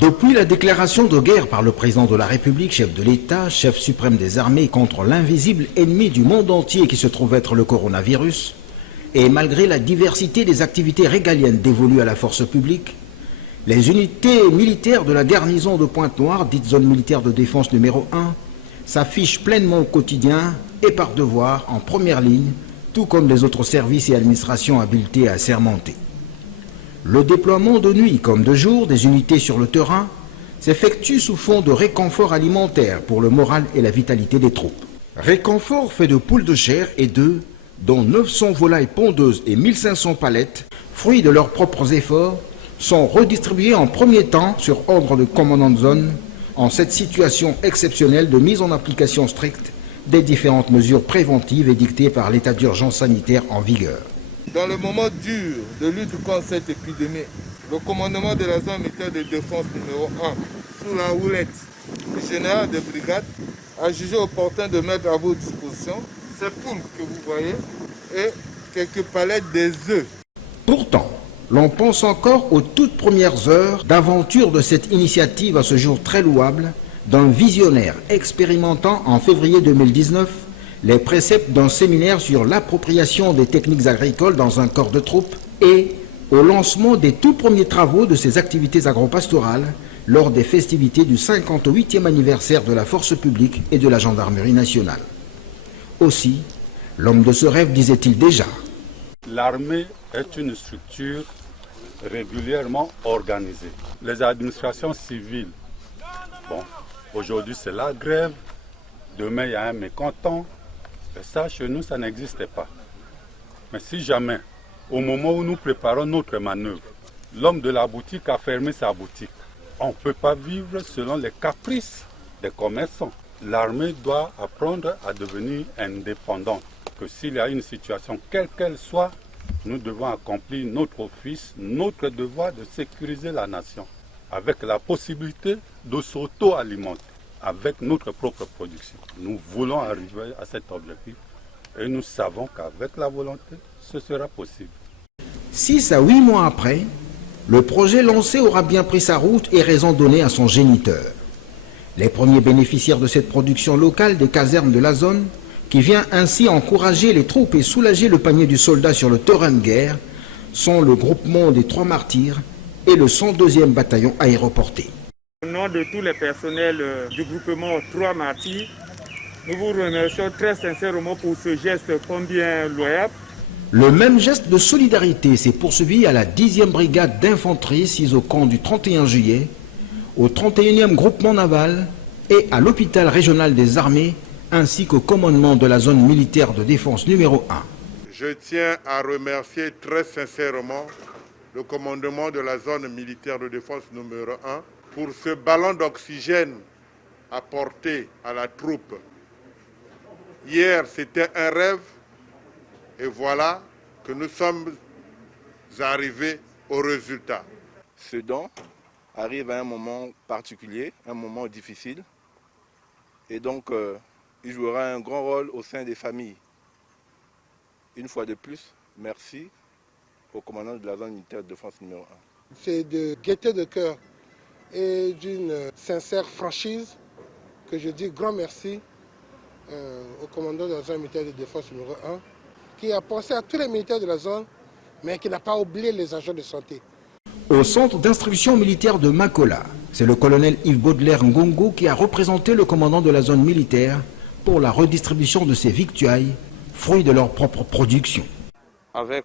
Depuis la déclaration de guerre par le président de la République, chef de l'État, chef suprême des armées contre l'invisible ennemi du monde entier qui se trouve être le coronavirus, et malgré la diversité des activités régaliennes dévolues à la force publique, les unités militaires de la garnison de Pointe-Noire, dite zone militaire de défense numéro 1, s'affichent pleinement au quotidien et par devoir en première ligne, tout comme les autres services et administrations habilitées à assermenter. Le déploiement de nuit comme de jour des unités sur le terrain s'effectue sous fond de réconfort alimentaire pour le moral et la vitalité des troupes. Réconfort fait de poules de chair et d'œufs, dont 900 volailles pondeuses et 1500 palettes, fruits de leurs propres efforts, sont redistribués en premier temps sur ordre de commandant de zone en cette situation exceptionnelle de mise en application stricte des différentes mesures préventives édictées par l'état d'urgence sanitaire en vigueur. Dans le moment dur de lutte contre cette épidémie, le commandement de la zone militaire de défense numéro 1, sous la houlette du général de brigade, a jugé opportun de mettre à votre disposition ces poules que vous voyez et quelques palettes des œufs. Pourtant, l'on pense encore aux toutes premières heures d'aventure de cette initiative à ce jour très louable d'un visionnaire expérimentant en février 2019 les préceptes d'un séminaire sur l'appropriation des techniques agricoles dans un corps de troupes et au lancement des tout premiers travaux de ces activités agropastorales lors des festivités du 58e anniversaire de la force publique et de la gendarmerie nationale. Aussi, l'homme de ce rêve disait-il déjà: l'armée est une structure régulièrement organisée. Les administrations civiles, aujourd'hui c'est la grève, demain il y a un mécontent. Et ça, chez nous, ça n'existait pas. Mais si jamais, au moment où nous préparons notre manœuvre, l'homme de la boutique a fermé sa boutique, on ne peut pas vivre selon les caprices des commerçants. L'armée doit apprendre à devenir indépendante. Que s'il y a une situation, quelle qu'elle soit, nous devons accomplir notre office, notre devoir de sécuriser la nation, avec la possibilité de s'auto-alimenter avec notre propre production. Nous voulons arriver à cet objectif et nous savons qu'avec la volonté, ce sera possible. 6 à 8 mois après, le projet lancé aura bien pris sa route et raison donnée à son géniteur. Les premiers bénéficiaires de cette production locale des casernes de la zone, qui vient ainsi encourager les troupes et soulager le panier du soldat sur le terrain de guerre, sont le groupement des 3 martyrs et le 102e bataillon aéroporté. Au nom de tous les personnels du groupement 3 martyrs, nous vous remercions très sincèrement pour ce geste combien loyal. Le même geste de solidarité s'est poursuivi à la 10e brigade d'infanterie sise au camp du 31 juillet, au 31e groupement naval et à l'hôpital régional des armées, ainsi qu'au commandement de la zone militaire de défense numéro 1. Je tiens à remercier très sincèrement le commandement de la zone militaire de défense numéro 1 pour ce ballon d'oxygène apporté à la troupe. Hier, c'était un rêve et voilà que nous sommes arrivés au résultat. Ce don arrive à un moment particulier, un moment difficile et donc il jouera un grand rôle au sein des familles. Une fois de plus, merci au commandant de la zone militaire de défense numéro 1. C'est de gaieté de cœur et d'une sincère franchise que je dis grand merci au commandant de la zone militaire de défense numéro 1 qui a pensé à tous les militaires de la zone mais qui n'a pas oublié les agents de santé. Au centre d'instruction militaire de Makola, c'est le colonel Yves Baudelaire Ngongo qui a représenté le commandant de la zone militaire pour la redistribution de ces victuailles, fruits de leur propre production. Avec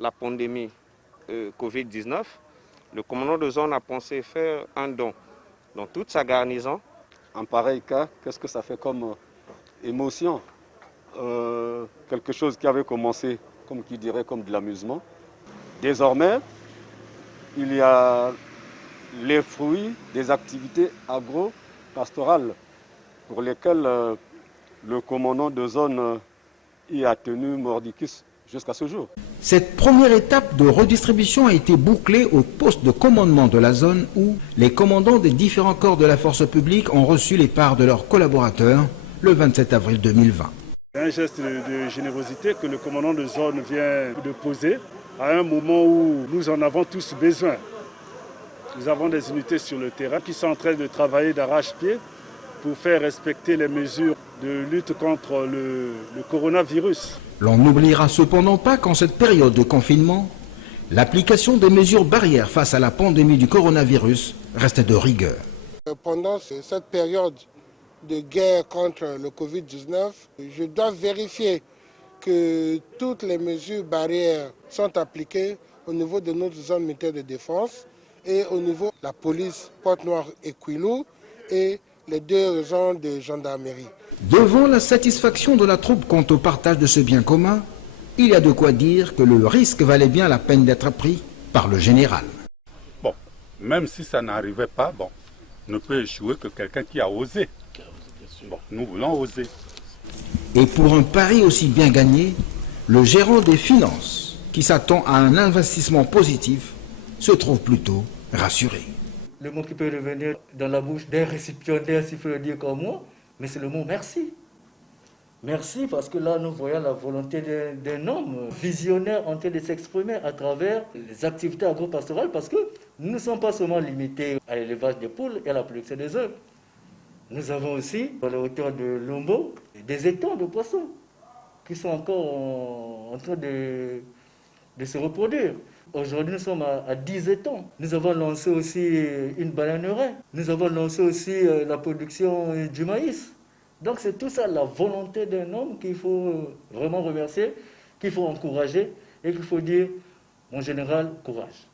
la pandémie Covid-19, le commandant de zone a pensé faire un don dans toute sa garnison. En pareil cas, qu'est-ce que ça fait comme émotion? Quelque chose qui avait commencé, comme qui dirait, comme de l'amusement. Désormais, il y a les fruits des activités agro-pastorales pour lesquelles le commandant de zone y a tenu mordicus jusqu'à ce jour. Cette première étape de redistribution a été bouclée au poste de commandement de la zone où les commandants des différents corps de la force publique ont reçu les parts de leurs collaborateurs le 27 avril 2020. C'est un geste de générosité que le commandant de zone vient de poser à un moment où nous en avons tous besoin. Nous avons des unités sur le terrain qui sont en train de travailler d'arrache-pied pour faire respecter les mesures de lutte contre le coronavirus. L'on n'oubliera cependant pas qu'en cette période de confinement, l'application des mesures barrières face à la pandémie du coronavirus reste de rigueur. Pendant cette période de guerre contre le Covid-19, je dois vérifier que toutes les mesures barrières sont appliquées au niveau de notre zone militaire de défense et au niveau de la police Pointe-Noire et Kouilou et les 2 zones de gendarmerie. Devant la satisfaction de la troupe quant au partage de ce bien commun, il y a de quoi dire que le risque valait bien la peine d'être pris par le général. Bon, même si ça n'arrivait pas, bon, ne peut échouer que quelqu'un qui a osé. Bon, nous voulons oser. Et pour un pari aussi bien gagné, le gérant des finances, qui s'attend à un investissement positif, se trouve plutôt rassuré. Le mot qui peut revenir dans la bouche d'un récipiendaire, s'il faut le dire comme moi, mais c'est le mot merci. Merci parce que là, nous voyons la volonté d'un homme visionnaire en train de s'exprimer à travers les activités agro-pastorales parce que nous ne sommes pas seulement limités à l'élevage des poules et à la production des œufs. Nous avons aussi, dans la hauteur de Lombo, des étangs de poissons qui sont encore en train de se reproduire. Aujourd'hui, nous sommes à 10 étangs. Nous avons lancé aussi une baleinière. Nous avons lancé aussi la production du maïs. Donc c'est tout ça, la volonté d'un homme qu'il faut vraiment remercier, qu'il faut encourager et qu'il faut dire, mon général, courage.